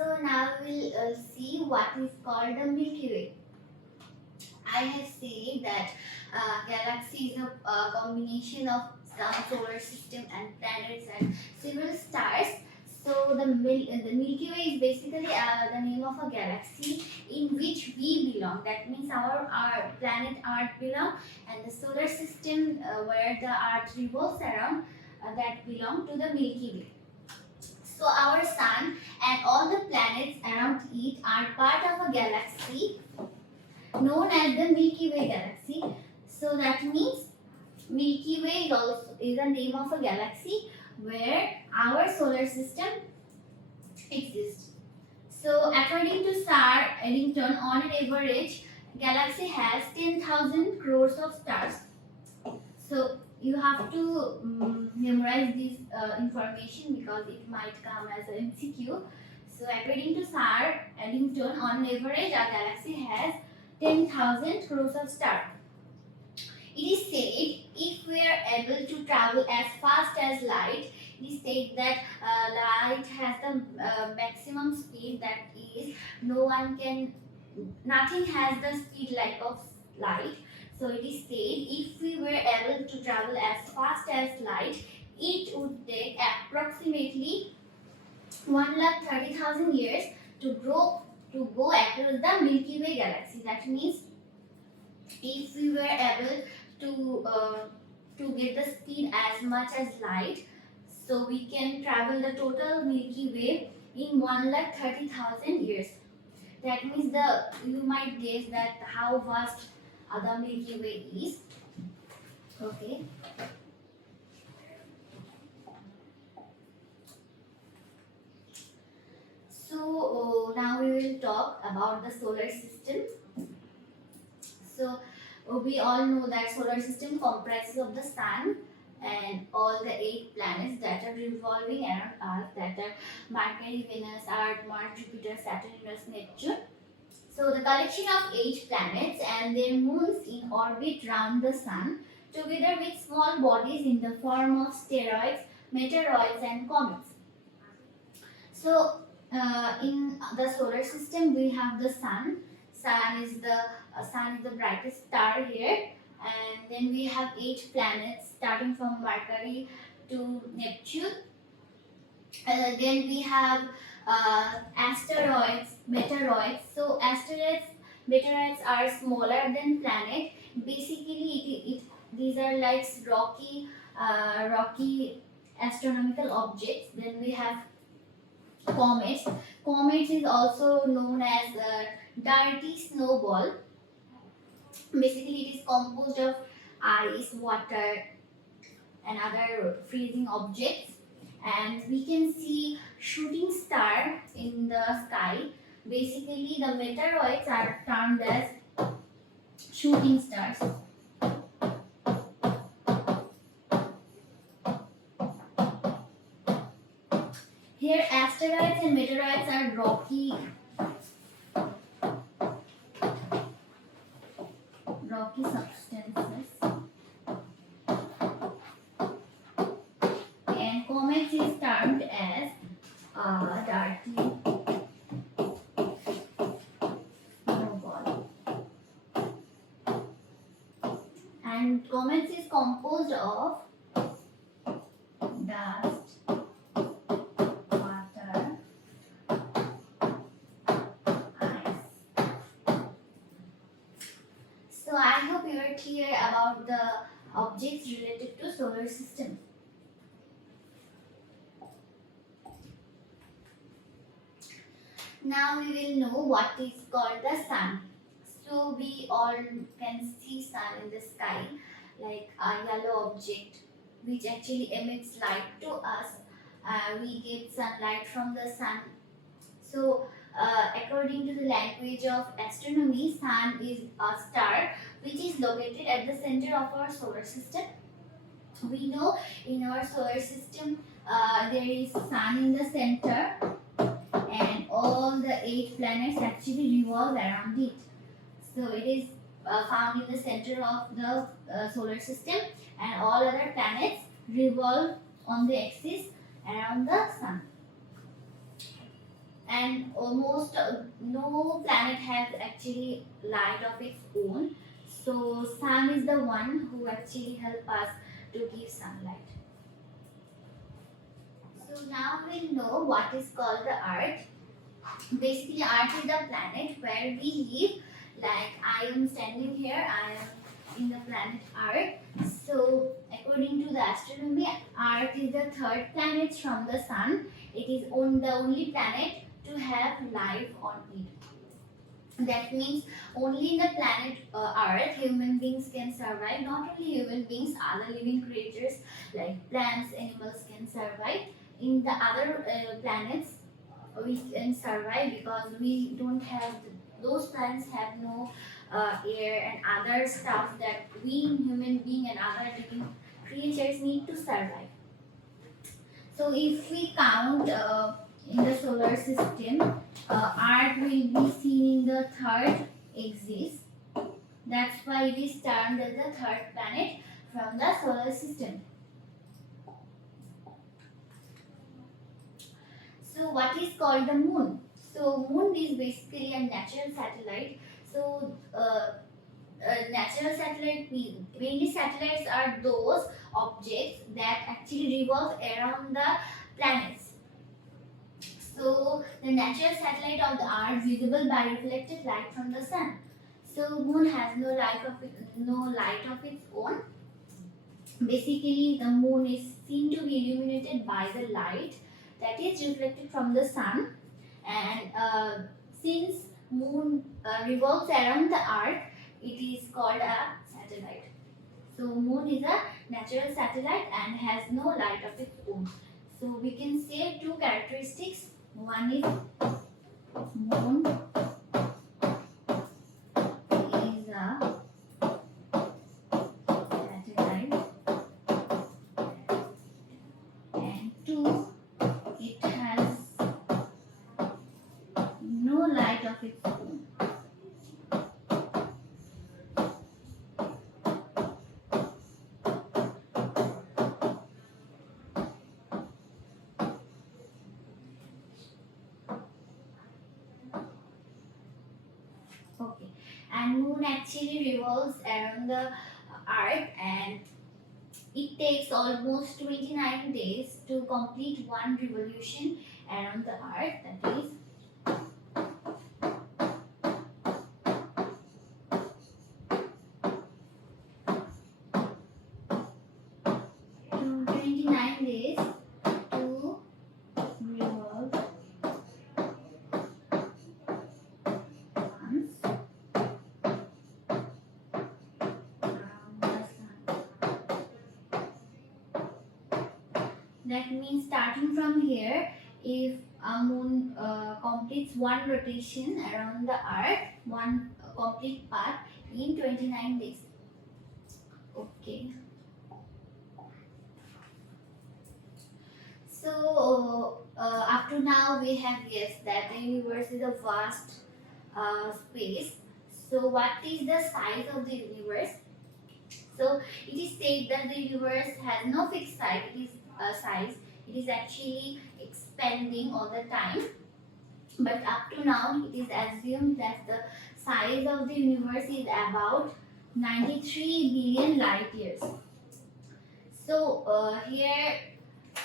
So now we will see what is called the Milky Way. I have said that galaxy is a combination of some solar system and planets and several stars. So the Milky Way is basically the name of a galaxy in which we belong. That means our planet Earth belong, and the solar system where the Earth revolves around that belong to the Milky Way. So our sun and all the planets around it are part of a galaxy known as the Milky Way galaxy. So that means Milky Way is the name of a galaxy where our solar system exists. So according to Sir Eddington, on an average, galaxy has 10,000 crores of stars. So you have to memorize this information because it might come as an MCQ. So according to Sir Eddington, on average, a galaxy has 10,000 crores of stars. It is said if we are able to travel as fast as light, it is said that light has the maximum speed, that is nothing has the speed like of light. So it is said if we were able to travel as fast as light, it would take approximately 1,30,000 years to go across the Milky Way galaxy. That means if we were able to get the speed as much as light, so we can travel the total Milky Way in 1,30,000 years. That means you might guess that how vast the Milky Way is. Okay. So now we will talk about the solar system. So we all know that solar system comprises of the sun and all the 8 planets that are revolving around Earth, that are Mercury, Venus, Earth, Mars, Jupiter, Saturn, Uranus, Neptune. So the collection of 8 planets and their moons in orbit round the sun, together with small bodies in the form of asteroids, meteoroids, and comets. So in the solar system, we have the sun. Sun is the brightest star here, and then we have 8 planets starting from Mercury to Neptune. Then we have asteroids, meteoroids. So asteroids, meteoroids are smaller than planet. Basically, these are like rocky astronomical objects. Then we have comets. Comets is also known as dirty snowball. Basically, it is composed of ice, water, and other freezing objects. And we can see shooting star in the sky. Basically, the meteoroids are termed as shooting stars. Here, asteroids and meteoroids are rocky substances. And comets is termed as dirty snowball. And comets is composed of dust, water, ice. So I hope you are clear about the objects related to solar system. Now we will know what is called the sun. So we all can see sun in the sky like a yellow object which actually emits light to us. We get sunlight from the sun. So according to the language of astronomy, sun is a star which is located at the center of our solar system. We know in our solar system there is sun in the center, and all the 8 planets actually revolve around it. So it is found in the center of the solar system, and all other planets revolve on the axis around the sun. and almost no planet has actually light of its own. So sun is the one who actually help us to give sunlight. So now we know what is called the Earth. Basically, Earth is the planet where we live. Like I am standing here, I am in the planet Earth. So according to the astronomy, Earth is the third planet from the sun. It is the only planet to have life on it. That means only in the planet Earth human beings can survive. Not only human beings, other living creatures like plants, animals can survive. In the other planets, we can survive because we don't have those plants have no air and other stuff that we human being and other living creatures need to survive. So if we count in the solar system, Earth will be seen in the third axis. That's why it is termed as the third planet from the solar system. So what is called the moon? So moon is basically a natural satellite. So natural satellite mainly satellites are those objects that actually revolve around the planets. So the natural satellite of the Earth visible by reflected light from the sun. So moon has no light of its own. Basically, the moon is seen to be illuminated by the light that is reflected from the sun, and since moon revolves around the Earth, it is called a satellite. So moon is a natural satellite and has no light of its own. So we can say two characteristics. One is moon is a satellite, and two, it has no light of its own. Okay, and moon actually revolves around the Earth, and it takes almost 29 days to complete one revolution around the Earth. That is 29 days to revolve once around the sun. That means starting from here, if a moon completes one rotation around the Earth, one complete path in 29 days. Okay. So up to now we have guessed that the universe is a vast space. So what is the size of the universe? So it is said that the universe has no fixed size. It is actually expanding all the time. But up to now, it is assumed that the size of the universe is about 93 billion light years. So here,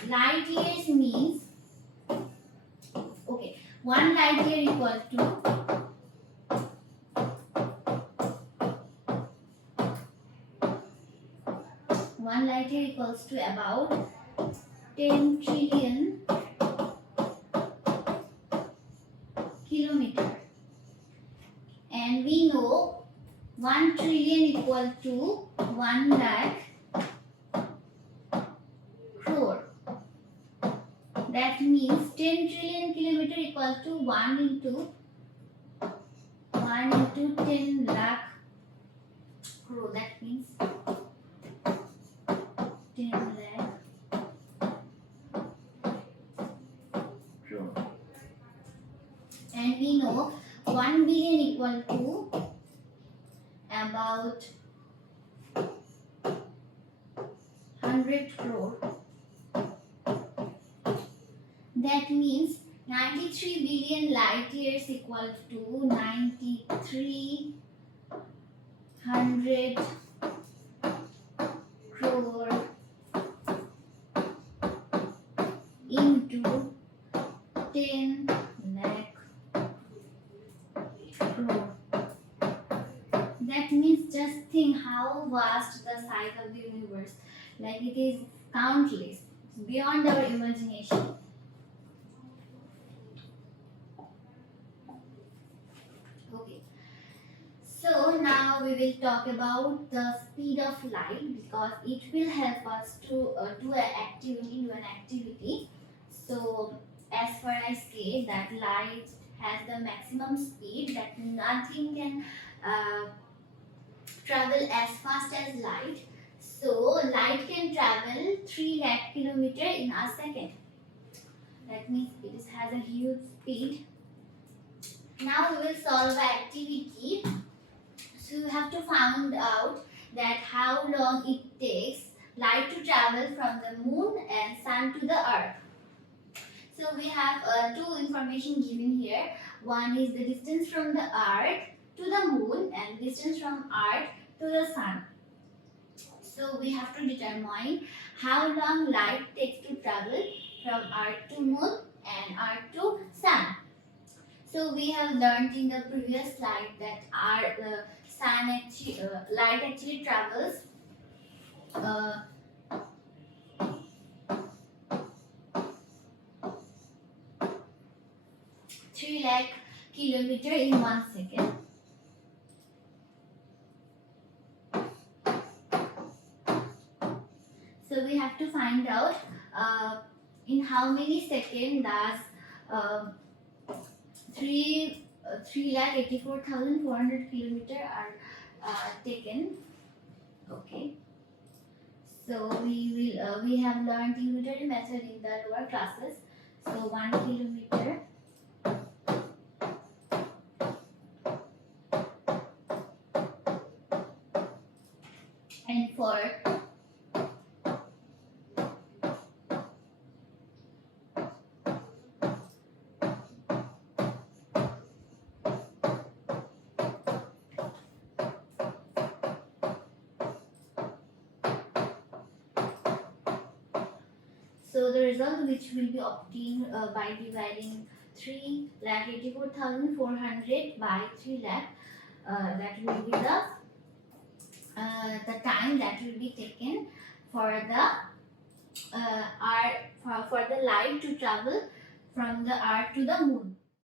light years means, okay, 1 light year equal to 1 light year equals to about 10 trillion kilometer, and we know 1 trillion equal to 1 lakh crore. That means 10 trillion kilometer equal to 1 into 10 lakh crore. That means 10 lakh crore. And we know 1 billion equal to about 100 crore. That means 93 billion light years equal to 9300 crore into 10 lakh crore. That means just think how vast the size of the universe. Like it is countless, beyond our imagination. Okay. So now we will talk about the speed of light because it will help us to do an activity. So as far as I say that light has the maximum speed that nothing can travel as fast as light. So light can travel 3 lakh kilometer in a second. That means it has a huge speed. Now we will solve an activity. So you have to find out that how long it takes light to travel from the moon and sun to the earth. So we have two information given here. One is the distance from the earth to the moon and distance from earth to the sun. So we have to determine how long light takes to travel from earth to moon and earth to sun. So we have learned in the previous slide that our light actually travels 3 lakh kilometer in 1 second. So we have to find out in how many seconds does 3,84,400 kilometer are taken. Okay. So we have learned unitary method in the lower classes. So 1 kilometer and for so the result which will be obtained by dividing 3,84,400 by 3 lakh, that will be the time that will be taken for the light to travel from the earth to the moon.